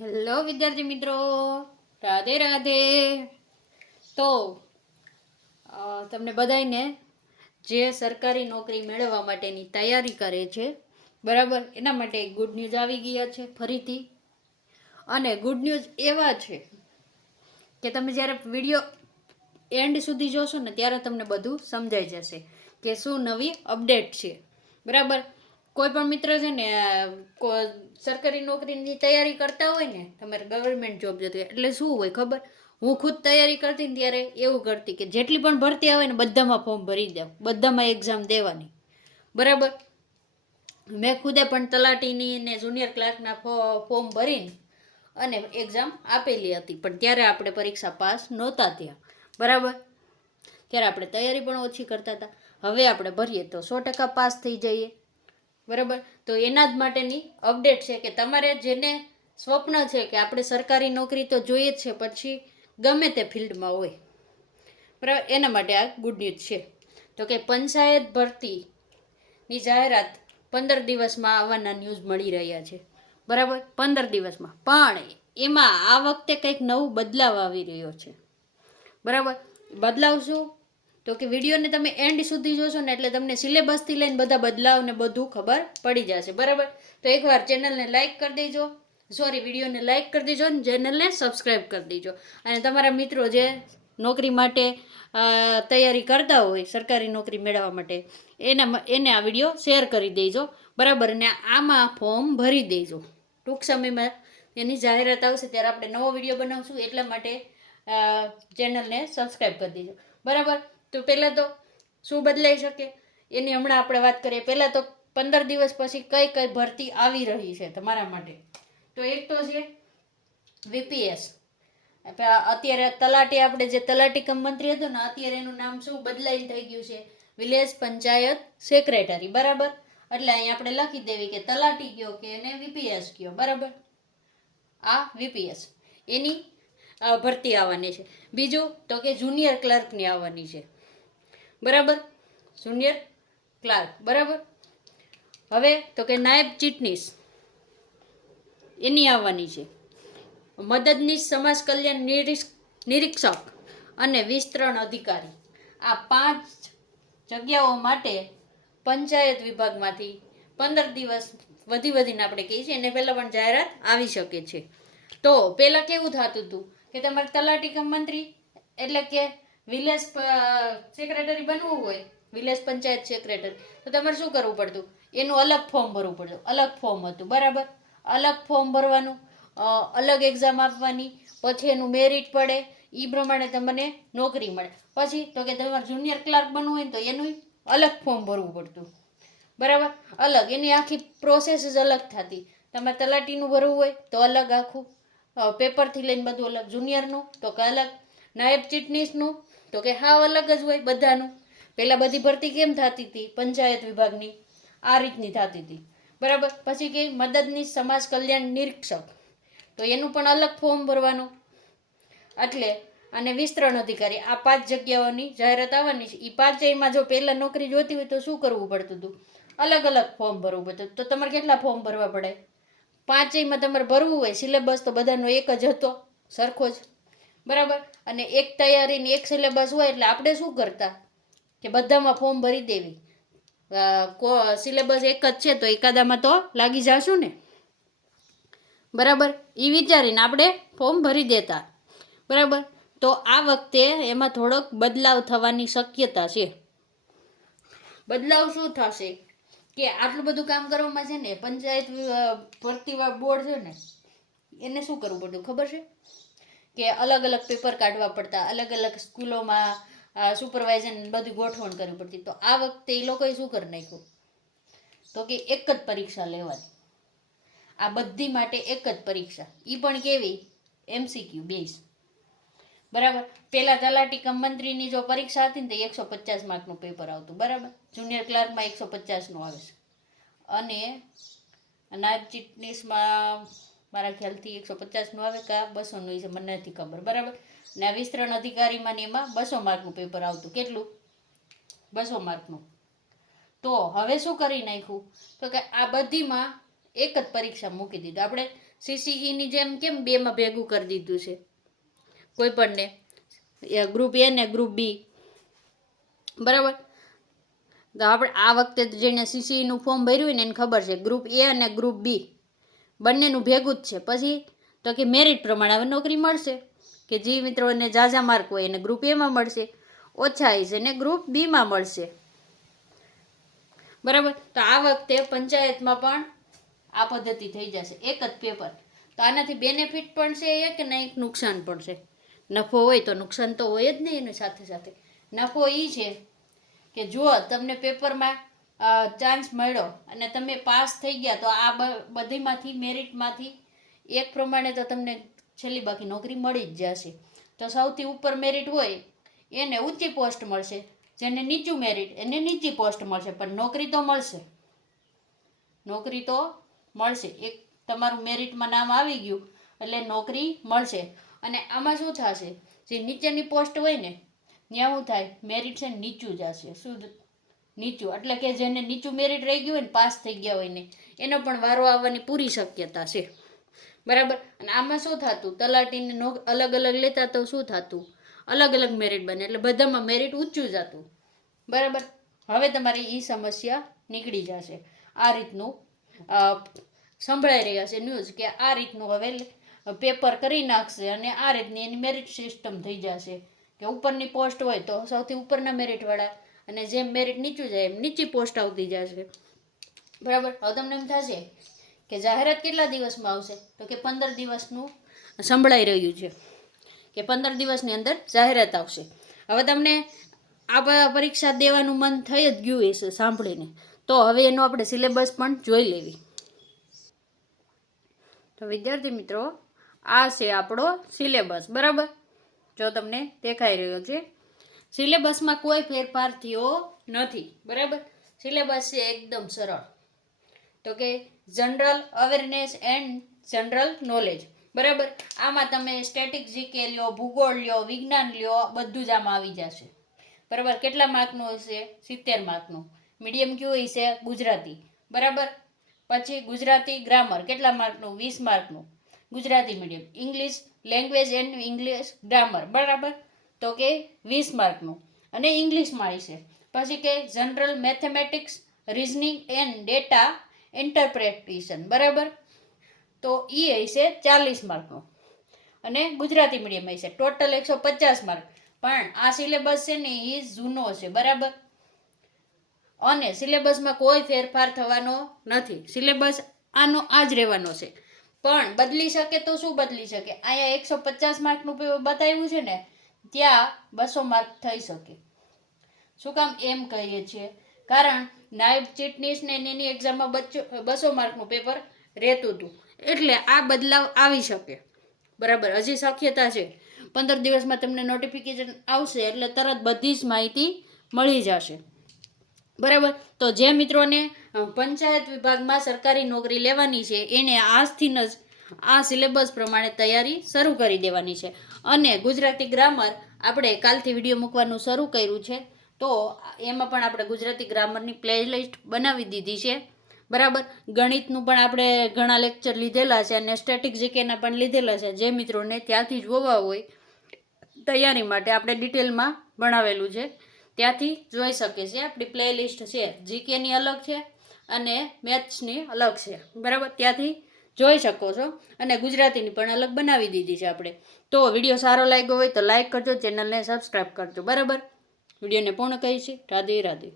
Hello વિદ્યાર્થી મિત્રો, રાધે રાધે. તો તમને બધાને જે સરકારી નોકરી મેળવવા માટેની તૈયારી કરે છે, બરાબર, એના માટે ગુડ ન્યૂઝ આવી ગયા છે ફરીથી. અને ગુડ ન્યૂઝ એવા છે કે તમે જ્યારે વિડીયો એન્ડ સુધી જોશો ને ત્યારે તમને બધું સમજાઈ જશે કે શું નવી અપડેટ છે, બરાબર. કોઈ પણ મિત્ર છે ને સરકારી નોકરીની તૈયારી કરતા હોય ને, તમારે ગવર્મેન્ટ જોબ જતી હોય એટલે શું હોય ખબર? હું ખુદ તૈયારી કરતી ને ત્યારે એવું કરતી કે જેટલી પણ ભરતી આવે ને બધામાં ફોર્મ ભરી દઉં, બધામાં એક્ઝામ દેવાની, બરાબર. મેં ખુદે પણ તલાટીની ને જુનિયર ક્લાર્કના ફોર્મ ભરીને અને એક્ઝામ આપેલી હતી, પણ ત્યારે આપણે પરીક્ષા પાસ નહોતા થયા, બરાબર. ત્યારે આપણે તૈયારી પણ ઓછી કરતા હતા. હવે આપણે ભરીએ તો 100% પાસ થઈ જઈએ, બરાબર. તો એના જ માટેની અપડેટ છે કે તમારે જેને સ્વપ્ન છે કે આપણે સરકારી નોકરી તો જોઈએ જ છે, પછી ગમે તે ફિલ્ડમાં હોય, બરાબર, એના માટે આ ગુડ ન્યૂઝ છે. તો કે પંચાયત ભરતીની જાહેરાત 15 દિવસમાં આવવાના ન્યૂઝ મળી રહ્યા છે, બરાબર, 15 દિવસમાં. પણ એમાં આ વખતે કંઈક નવું બદલાવ આવી રહ્યો છે, બરાબર. બદલાવ શું? તો કે વિડીયોને તમે એન્ડ સુધી જોશો ને એટલે તમને સિલેબસથી લઈને બધા બદલાવને બધું ખબર પડી જશે, બરાબર. તો એકવાર ચેનલને લાઇક કરી દેજો, વિડીયોને લાઇક કરી દેજો અને ચેનલને સબસ્ક્રાઈબ કરી દેજો. અને તમારા મિત્રો જે નોકરી માટે તૈયારી કરતા હોય, સરકારી નોકરી મેળવવા માટે, એને આ વિડીયો શેર કરી દેજો, બરાબર. અને આમાં ફોર્મ ભરી દેજો. ટૂંક સમયમાં એની જાહેરાત આવશે ત્યારે આપણે નવો વિડીયો બનાવશું, એટલા માટે ચેનલને સબસ્ક્રાઈબ કરી દેજો, બરાબર. તો પહેલાં તો શું બદલાઈ શકે એની હમણાં આપણે વાત કરીએ. પહેલાં તો 15 દિવસ પછી કઈ કઈ ભરતી આવી રહી છે તમારા માટે. તો એક તો છે વીપીએસ. અત્યારે તલાટી, આપણે જે તલાટી કમ મંત્રી હતું ને, અત્યારે એનું નામ શું બદલાઈને થઈ ગયું છે? વિલેજ પંચાયત સેક્રેટરી, બરાબર. એટલે અહીં આપણે લખી દેવી કે તલાટી કયો કે એને વીપીએસ કયો, બરાબર. આ વીપીએસ એની ભરતી આવવાની છે. બીજું તો કે જુનિયર ક્લાર્કની આવવાની છે, બરાબર, જુનિયર ક્લાર્ક, બરાબર. હવે તો કે નાયબ ચીટનીસ એની આવવાની છે. મદદનીશ સમાજ કલ્યાણ નિરીક્ષક અને વિસ્તરણ અધિકારી, આ 5 જગ્યાઓ માટે પંચાયત વિભાગમાંથી 15 દિવસ વધીને આપણે કહીએ છીએ, એને પહેલાં પણ જાહેરાત આવી શકે છે. તો પહેલાં કેવું થતું હતું કે તમારે તલાટી કમ મંત્રી એટલે કે વિલેજ સેક્રેટરી બનવું હોય, વિલેજ પંચાયત સેક્રેટરી, તો તમારે શું કરવું પડતું? એનું અલગ ફોર્મ ભરવું પડતું, અલગ ફોર્મ હતું, બરાબર. અલગ ફોર્મ ભરવાનું, અલગ એક્ઝામ આપવાની, પછી એનું મેરિટ પડે, એ પ્રમાણે તમને નોકરી મળે. પછી તો કે તમારે જુનિયર ક્લાર્ક બનવું હોય ને તો એનું અલગ ફોર્મ ભરવું પડતું, બરાબર, અલગ. એની આખી પ્રોસેસ જ અલગ થતી. તમારે તલાટીનું ભરવું હોય તો અલગ, આખું પેપરથી લઈને બધું અલગ. જુનિયરનું તો કે અલગ. નાયબ ચીટનીસનું તો કે હાવ અલગ જ હોય બધાનું. પહેલાં બધી ભરતી કેમ થતી હતી પંચાયત વિભાગની? આ રીતની થતી હતી, બરાબર. પછી કે મદદનીશ સમાજ કલ્યાણ નિરીક્ષક, તો એનું પણ અલગ ફોર્મ ભરવાનું. એટલે અને વિસ્તરણ અધિકારી, આ 5 જગ્યાઓની જાહેરાત આવવાની છે. એ 5માં જો પહેલાં નોકરી જોતી હોય તો શું કરવું પડતું હતું? અલગ અલગ ફોર્મ ભરવું પડતું. તો તમારે કેટલા ફોર્મ ભરવા પડે? 5માં તમારે ભરવું હોય, સિલેબસ તો બધાનો એક જ હતો, સરખો જ, બરાબર. અને એક તૈયારીની એક સિલેબસ હોય એટલે આપણે શું કરતા કે બધામાં ફોર્મ ભરી દેવી. સિલેબસ એક જ છે તો એકાદામાં તો લાગી જશું ને, બરાબર. એ વિચારીને આપણે ફોર્મ ભરી દેતા, બરાબર. તો આ વખતે એમાં થોડોક બદલાવ થવાની શક્યતા છે. બદલાવ શું થશે કે આટલું બધું કામ કરવામાં છે ને, પંચાયત ભરતી બોર્ડ છે ને, એને શું કરવું પડતું ખબર છે? કે અલગ અલગ પેપર કાઢવા પડતા, અલગ અલગ સ્કૂલોમાં સુપરવાઇઝર બધી ગોઠવણ કરવી પડતી. તો આ વખતે એ લોકોએ શું કરી નાખ્યું તો કે એક જ પરીક્ષા લેવાની. આ બધી માટે એક જ પરીક્ષા, એ પણ કેવી? MCQ બેઝ, બરાબર. પહેલાં તલાટી કમ મંત્રીની જો પરીક્ષા હતી ને તો 150 માર્કનું પેપર આવતું, બરાબર. જુનિયર ક્લાર્કમાં 150નું આવે છે. અને નાયબ ચીટનીસમાં મારા ખ્યાલથી 150નું આવે કે 200નું છે, મને નથી ખબર, બરાબર. ને આ વિસ્તરણ અધિકારીમાં ને એમાં 200 માર્કનું પેપર આવતું. કેટલું? 200 માર્કનું. તો હવે શું કરી નાખ્યું તો કે આ બધીમાં એક જ પરીક્ષા મૂકી દીધી. આપણે CCEની જેમ કેમ બેમાં ભેગું કરી દીધું છે કોઈ પણને, ગ્રુપ A ને ગ્રુપ B, બરાબર. તો આપણે આ વખતે જેને CCEનું ફોર્મ ભર્યું હોય ને એને ખબર છે ગ્રુપ A અને ગ્રુપ B બંનેનું ભેગું જ છે. પછી તો કે મેરિટ પ્રમાણે હવે નોકરી મળશે, કે જે મિત્રોને ઝાઝા માર્ક હોય એને ગ્રુપ A માં મળશે, ઓછા હશે ને ગ્રુપ B માં મળશે, બરાબર. તો આ વખતે પંચાયતમાં પણ આ પદ્ધતિ થઈ જશે, એક જ પેપર. તો આનાથી બેનિફિટ પણ છે એક ને એક નુકસાન પણ છે. નફો હોય તો નુકસાન તો હોય જ નહીં એની સાથે સાથે. નફો એ છે કે જો તમને પેપરમાં ચાન્સ મળ્યો અને તમે પાસ થઈ ગયા તો આ બધીમાંથી મેરિટમાંથી એક પ્રમાણે તો તમને છેલ્લી બાકી નોકરી મળી જ જશે. તો સૌથી ઉપર મેરિટ હોય એને ઊંચી પોસ્ટ મળશે, જેને નીચું મેરિટ એને નીચી પોસ્ટ મળશે, પણ નોકરી તો મળશે. નોકરી તો મળશે. એક તમારું મેરિટમાં નામ આવી ગયું એટલે નોકરી મળશે. અને આમાં શું થશે, જે નીચેની પોસ્ટ હોય ને ત્યાં શું થાય, મેરિટ છે નીચું જશે. શું નીચું એટલે કે જેને નીચું મેરિટ રહી ગયું હોય ને, પાસ થઈ ગયા હોય ને, એનો પણ વારો આવવાની પૂરી શક્યતા છે, બરાબર. અને આમાં શું થતું, તલાટીને અલગ અલગ લેતા તો શું થતું, અલગ અલગ મેરિટ બને એટલે બધામાં મેરિટ ઊંચું જતું, બરાબર. હવે તમારી એ સમસ્યા નીકળી જશે. આ રીતનું સંભળાઈ રહ્યા છે ન્યૂઝ કે આ રીતનું હવે પેપર કરી નાખશે અને આ રીતની એની મેરિટ સિસ્ટમ થઈ જશે કે ઉપરની પોસ્ટ હોય તો સૌથી ઉપરના મેરિટવાળા, અને જેમ મેરિટ નીચું જાય એમ નીચી પોસ્ટ આવતી જશે, બરાબર. હવે તમને એમ થશે કે જાહેરાત કેટલા દિવસમાં આવશે, તો કે 15 દિવસનું સંભળાઈ રહ્યું છે કે 15 દિવસની અંદર જાહેરાત આવશે. હવે તમને આ પરીક્ષા દેવાનું મન થઈ જ ગયું હશે સાંભળીને, તો હવે એનો આપણે સિલેબસ પણ જોઈ લેવી. તો વિદ્યાર્થી મિત્રો, આ છે આપણો સિલેબસ, બરાબર. જો તમને દેખાઈ રહ્યો છે, સિલેબસમાં કોઈ ફેરફાર થયો નથી, બરાબર. સિલેબસ છે એકદમ સરળ. તો કે general awareness and general knowledge, બરાબર. આમાં તમે સ્ટેટિક જીકે લ્યો, ભૂગોળ લ્યો, વિજ્ઞાન લ્યો, બધું જ આમાં આવી જશે, બરાબર. કેટલા માર્કનું હશે, 70 માર્કનું. મીડિયમ કયું હશે, ગુજરાતી, બરાબર. પછી ગુજરાતી ગ્રામર કેટલા માર્કનું, 20 માર્કનું, Gujarati medium. English language and English grammar, બરાબર, તો કે 20 માર્કનું અને ઇંગ્લિશમાં હશે. પછી કે general mathematics, reasoning and data interpretation, બરાબર, તો એ હશે 40 માર્કનું અને ગુજરાતી મીડિયમ હશે. Total 150 mark. પણ આ સિલેબસ છે ને એ જૂનો છે, બરાબર. અને સિલેબસમાં કોઈ ફેરફાર થવાનો નથી. સિલેબસ આનો આ જ રહેવાનો છે, પણ બદલી શકે તો શું બદલી શકે, અહીંયા 150 માર્કનું બતાવ્યું છે ને, ત્યાં 200 માર્ક થઈ શકે. શું કામ એમ કહીએ છીએ, કારણ નાયબ ચીટનીસ ને એની એક્ઝામમાં 200 માર્કનું પેપર રહેતું હતું, એટલે આ બદલાવ આવી શકે, બરાબર. હજી શક્યતા છે. 15 દિવસમાં તમને નોટિફિકેશન આવશે એટલે તરત બધી જ માહિતી મળી જશે, બરાબર. તો જે મિત્રોને પંચાયત વિભાગમાં સરકારી નોકરી લેવાની છે એને આજથી જ આ સિલેબસ પ્રમાણે તૈયારી શરૂ કરી દેવાની છે. અને ગુજરાતી ગ્રામર આપણે કાલથી વિડીયો મૂકવાનું શરૂ કર્યું છે, તો એમાં પણ આપણે ગુજરાતી ગ્રામરની પ્લેલિસ્ટ બનાવી દીધી છે, બરાબર. ગણિતનું પણ આપણે ઘણા લેક્ચર લીધેલા છે અને સ્ટેટિક જીકેના પણ લીધેલા છે. જે મિત્રોને ત્યાંથી જોવા હોય તૈયારી માટે આપણે ડિટેલમાં ભણાવેલું છે, ત્યાંથી જોઈ શકે છે. આપણી પ્લેલિસ્ટ છે, જીકેની અલગ છે અને મેથ્સની અલગ છે, બરાબર. ત્યાંથી જોઈ શકો છો. અને ગુજરાતીની પણ અલગ બનાવી દીધી છે આપણે. તો વિડીયો સારો લાગ્યો હોય તો લાઈક કરજો, ચેનલને સબસ્ક્રાઈબ કરજો, બરાબર. વિડીયોને પૂર્ણ કરીશું. રાધે રાધે.